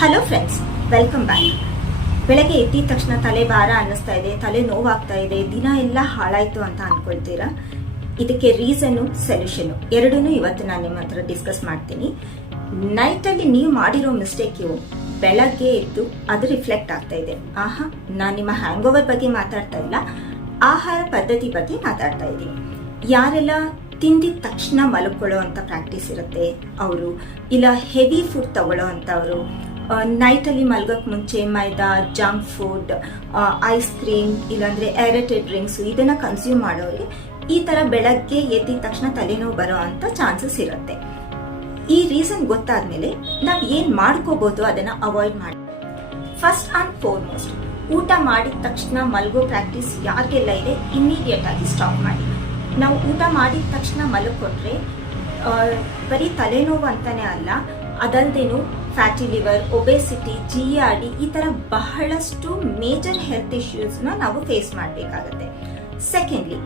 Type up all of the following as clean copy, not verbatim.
Hello friends, welcome back. ಬೆಳಗ್ಗೆ ಎದ್ದಿದ ತಕ್ಷಣ ತಲೆ ಭಾರ ಅನ್ನಿಸ್ತಾ ಇದೆ, ತಲೆ ನೋವಾಗ್ತಾ ಇದೆ, ದಿನ ಎಲ್ಲ ಹಾಳಾಯ್ತು ಅಂತ ಅನ್ಕೊಳ್ತೀರಾ. ಇದಕ್ಕೆ ರೀಸನ್ನು ಸೊಲ್ಯೂಷನು ಎರಡನ್ನೂ ಇವತ್ತು ನಾನು ನಿಮ್ಮ ಹತ್ರ ಡಿಸ್ಕಸ್ ಮಾಡ್ತೀನಿ. ನೈಟಲ್ಲಿ ನೀವು ಮಾಡಿರೋ ಮಿಸ್ಟೇಕು ಬೆಳಗ್ಗೆ ಎದ್ದು ಅದು ರಿಫ್ಲೆಕ್ಟ್ ಆಗ್ತಾ ಇದೆ. ನಾನು ನಿಮ್ಮ ಹ್ಯಾಂಗ್ ಓವರ್ ಬಗ್ಗೆ ಮಾತಾಡ್ತಾ ಇಲ್ಲ, ಆಹಾರ ಪದ್ಧತಿ ಬಗ್ಗೆ ಮಾತಾಡ್ತಾ ಇದ್ದೀನಿ. ಯಾರೆಲ್ಲ ತಿಂದಿದ ತಕ್ಷಣ ಮಲ್ಕೊಳ್ಳೋ ಅಂತ ಪ್ರಾಕ್ಟೀಸ್ ಇರುತ್ತೆ ಅವರು, ಇಲ್ಲ ಹೆವಿ ಫುಡ್ ತಗೊಳ್ಳೋ ಅಂಥವರು, ನೈಟಲ್ಲಿ ಮಲ್ಗೋಕ್ಕೆ ಮುಂಚೆ ಮೈದಾ, ಜಂಕ್ ಫುಡ್, ಐಸ್ ಕ್ರೀಮ್, ಇಲ್ಲಾಂದರೆ ಏರೆಟೆಡ್ ಡ್ರಿಂಕ್ಸು ಇದನ್ನು ಕನ್ಸ್ಯೂಮ್ ಮಾಡೋರಿಗೆ ಈ ಥರ ಬೆಳಗ್ಗೆ ಎದ್ದಿದ ತಕ್ಷಣ ತಲೆನೋವು ಬರೋ ಅಂಥ ಚಾನ್ಸಸ್ ಇರುತ್ತೆ. ಈ ರೀಸನ್ ಗೊತ್ತಾದ್ಮೇಲೆ ನಾವು ಏನು ಮಾಡ್ಕೋಬೋದು ಅದನ್ನು ಅವಾಯ್ಡ್ ಮಾಡಿ. ಫಸ್ಟ್ ಆ್ಯಂಡ್ ಫಾರ್ಮೋಸ್ಟ್, ಊಟ ಮಾಡಿದ ತಕ್ಷಣ ಮಲ್ಗೋ ಪ್ರಾಕ್ಟೀಸ್ ಯಾರಿಗೆಲ್ಲ ಇದೆ ಇಮ್ಮಿಡಿಯೇಟ್ ಆಗಿ ಸ್ಟಾಪ್ ಮಾಡಿ. ನಾವು ಊಟ ಮಾಡಿದ ತಕ್ಷಣ ಮಲಗಿಕೊಟ್ರೆ ಬರೀ ತಲೆನೋವು ಅಂತಾನೆ ಅಲ್ಲ, ಅದಲ್ಲದೇನು ಫ್ಯಾಟಿ ಲಿವರ್, ಒಬೆಸಿಟಿ, GERD ಈ ಥರ ಬಹಳಷ್ಟು ಮೇಜರ್ ಹೆಲ್ತ್ ಇಶ್ಯೂಸ್ನ ನಾವು ಫೇಸ್ ಮಾಡಬೇಕಾಗತ್ತೆ. ಸೆಕೆಂಡ್ಲಿ,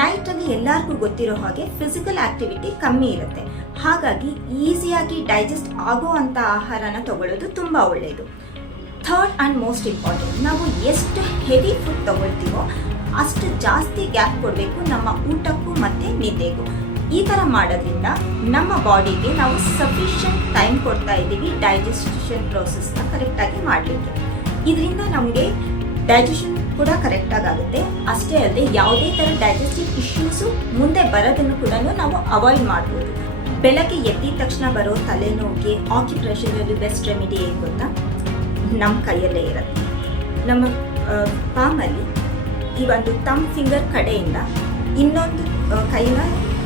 ನೈಟಲ್ಲಿ ಎಲ್ಲರಿಗೂ ಗೊತ್ತಿರೋ ಹಾಗೆ ಫಿಸಿಕಲ್ ಆಕ್ಟಿವಿಟಿ ಕಮ್ಮಿ ಇರುತ್ತೆ, ಹಾಗಾಗಿ ಈಸಿಯಾಗಿ ಡೈಜೆಸ್ಟ್ ಆಗೋ ಅಂಥ ಆಹಾರನ ತಗೊಳ್ಳೋದು ತುಂಬ ಒಳ್ಳೆಯದು. ಥರ್ಡ್ ಆ್ಯಂಡ್ ಮೋಸ್ಟ್ ಇಂಪಾರ್ಟೆಂಟ್, ನಾವು ಎಷ್ಟು ಹೆವಿ ಫುಡ್ ತಗೊಳ್ತೀವೋ ಅಷ್ಟು ಜಾಸ್ತಿ ಗ್ಯಾಪ್ ಕೊಡಬೇಕು ನಮ್ಮ ಊಟಕ್ಕೂ ಮತ್ತು ನಿದ್ದೆಗೂ. ಈ ಥರ ಮಾಡೋದ್ರಿಂದ ನಮ್ಮ ಬಾಡಿಗೆ ನಾವು ಸಫಿಷಿಯಂಟ್ ಟೈಮ್ ಕೊಡ್ತಾ ಇದ್ದೀವಿ ಡೈಜೆಷನ್ ಪ್ರೋಸೆಸ್ನ ಕರೆಕ್ಟಾಗಿ ಮಾಡಲಿಕ್ಕೆ. ಇದರಿಂದ ನಮಗೆ ಡೈಜೆಷನ್ ಕೂಡ ಕರೆಕ್ಟಾಗಿ ಆಗುತ್ತೆ. ಅಷ್ಟೇ ಅಲ್ಲದೆ ಯಾವುದೇ ಥರ ಡೈಜೆಸ್ಟಿವ್ ಇಶ್ಯೂಸು ಮುಂದೆ ಬರೋದನ್ನು ಕೂಡ ನಾವು ಅವಾಯ್ಡ್ ಮಾಡ್ಬೋದು. ಬೆಳಗ್ಗೆ ಎದ್ದಿದ ತಕ್ಷಣ ಬರೋ ತಲೆನೋವಿಗೆ ಆಕ್ಯುಪ್ರೆಷರಲ್ಲಿ ಬೆಸ್ಟ್ ರೆಮಿಡಿ ಏನು ಗೊತ್ತಾ? ನಮ್ಮ ಕೈಯಲ್ಲೇ ಇರುತ್ತೆ. ನಮ್ಮ ಪಾಮಲ್ಲಿ ಈ ಒಂದು ತಮ್ ಫಿಂಗರ್ ಕಡೆಯಿಂದ ಇನ್ನೊಂದು ಕೈನ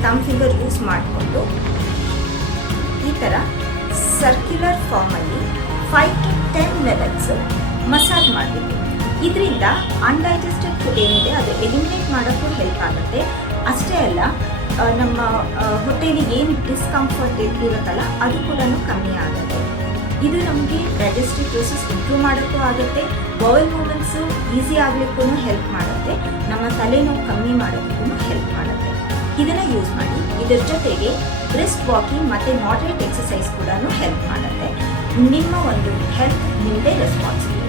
ತಮ್ ಫಿಂಗರ್ ಯೂಸ್ ಮಾಡಿಕೊಂಡು ಈ ಥರ ಸರ್ಕ್ಯುಲರ್ ಫಾರ್ಮಲ್ಲಿ 5 to 10 ಮಿನಿಟ್ಸ್ ಮಸಾಜ್ ಮಾಡಬೇಕು. ಇದರಿಂದ ಅನ್ಡೈಜೆಸ್ಟೆಡ್ ಫುಡ್ ಏನಿದೆ ಅದು ಎಲಿಮಿನೇಟ್ ಮಾಡೋಕ್ಕೂ ಹೆಲ್ಪ್ ಆಗುತ್ತೆ. ಅಷ್ಟೇ ಅಲ್ಲ, ನಮ್ಮ ಹೊಟ್ಟೆಯಲ್ಲಿ ಏನು ಡಿಸ್ಕಂಫರ್ಟ್ ಇರುತ್ತಲ್ಲ ಅದು ಕೂಡ ಕಮ್ಮಿ ಆಗುತ್ತೆ. ಇದು ನಮಗೆ ಡೈಜೆಸ್ಟಿವ್ ಪ್ರೋಸೆಸ್ ಇಂಪ್ರೂವ್ ಮಾಡೋಕ್ಕೂ ಆಗುತ್ತೆ, ಬೌಲ್ ಮೂಮೆಂಟ್ಸು ಈಸಿ ಆಗಲಿಕ್ಕೂ ಹೆಲ್ಪ್ ಮಾಡುತ್ತೆ, ನಮ್ಮ ತಲೆನೋವು ಕಮ್ಮಿ ಮಾಡೋದಕ್ಕೂ ಹೆಲ್ಪ್ ಮಾಡುತ್ತೆ. ಇದನ್ನು ಯೂಸ್ ಮಾಡಿ. ಇದರ ಜೊತೆಗೆ ಬ್ರಿಸ್ಕ್ ವಾಕಿಂಗ್ ಮತ್ತು ಮಾಡ್ರೇಟ್ ಎಕ್ಸಸೈಸ್ ಕೂಡ ಹೆಲ್ಪ್ ಮಾಡುತ್ತೆ. ನಿಮ್ಮ ಒಂದು ಹೆಲ್ತ್ ನಿಮ್ಮದೇ ರೆಸ್ಪಾನ್ಸಿಬಿಲಿಟಿ.